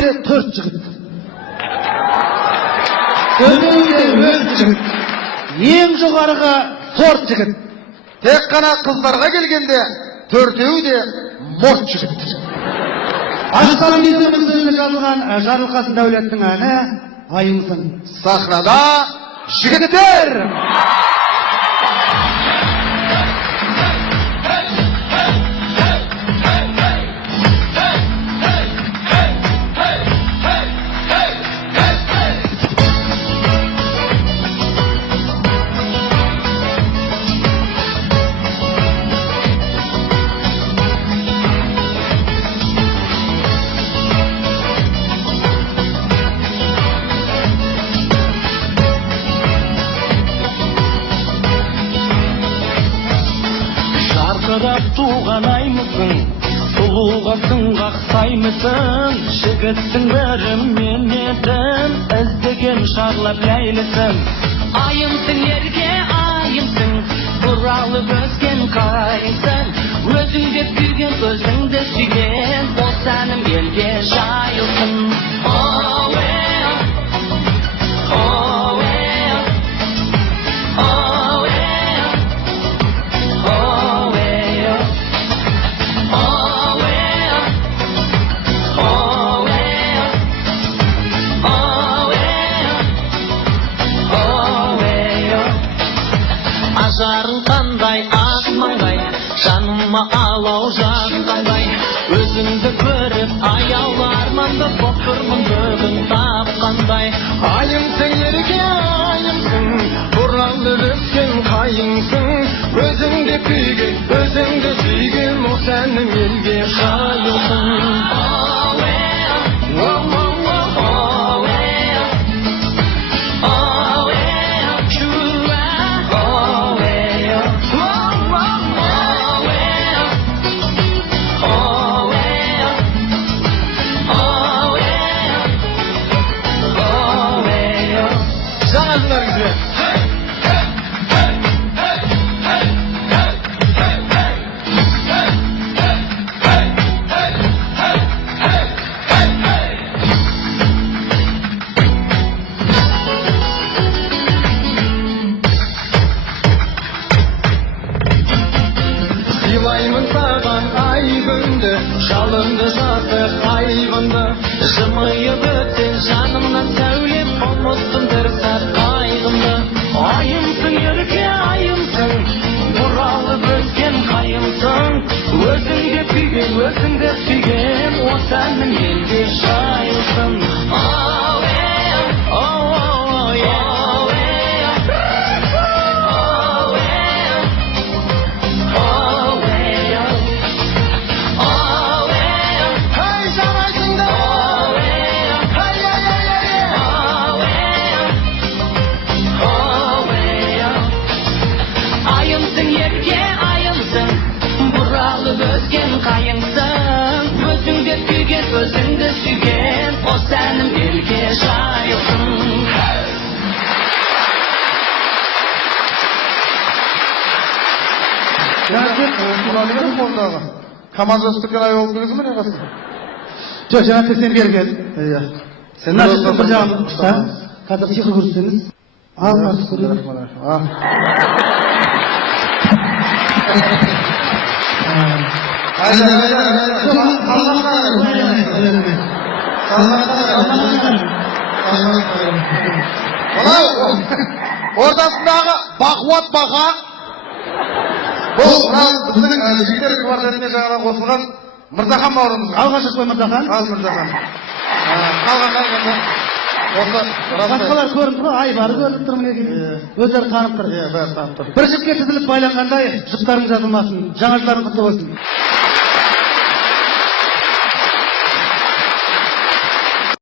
Төрт жігіт. Төртеуі өз жігіт. Ең жоғарыға сорт жігіт. Тек қана қыздарға келгенде төртеуі де морт жігіт. Аштан бетімізді жазылған Жарылқасын Дәулеттің әні Айымсың. Сахнада жігіттер! Жарқырап туған аймысың, сұлуғасың қақсаймысың, жігіттің бірі мен едім, іздеген шарлап ләйлісің. Айымсың ерке айымсың, бұралып өскен қайымсың, өзіңде күйген өзіңді сүйген, осы әнім елге жайылсын. Ажарың қандай, ашмаңдай, жаныма алау жаққандай, өзіңді көріп, аяулы арманды боп тұрмын бүгін тапқандай. Айымсың ерке айымсың, бұралып өскен қайыңсың, өзіңде күйген, өзіңді сүйген, осы әнім елге жайылсын. Сыйлаймын саған ай күнді, жалынды жатыр айбынды, жымиып өтсең жанымнан сәуле, ұмыттым бір сәт қайғымды. Айымсың ерке айымсың, бұралып өскен қайымсың, өзіңде күйген, өзіңді сүйген, осы әнім елге жайылсын. Қайыңсың, өзіңде күйген, өзіңді сүйген, осы әнім елге жайылсын. КамАЗ өстірген ай болып келесің бе не қасың? Жоқ, жаңа сен берген. Сен нашықтың бір жағын ұқса, қазір шиқы көрсеңіз. Алмасы көрейін. Ортасындағы Бақуат Бақа, бұл біздің жігіттер квартетіне жаңадан қосылған Мырзахан бауырымыз. Алғашқы қой Мырзахан. Ал Мырзахан. Қалғандар енді басқалар көрініп тұр, Айбары көрініп тұр мінекей. Өздері танып тұр. Бәрі танып тұр. Бір жіпке тізіліп байланғандай, жұптарың жазылмасын, жаңа жылдарың құтты болсын.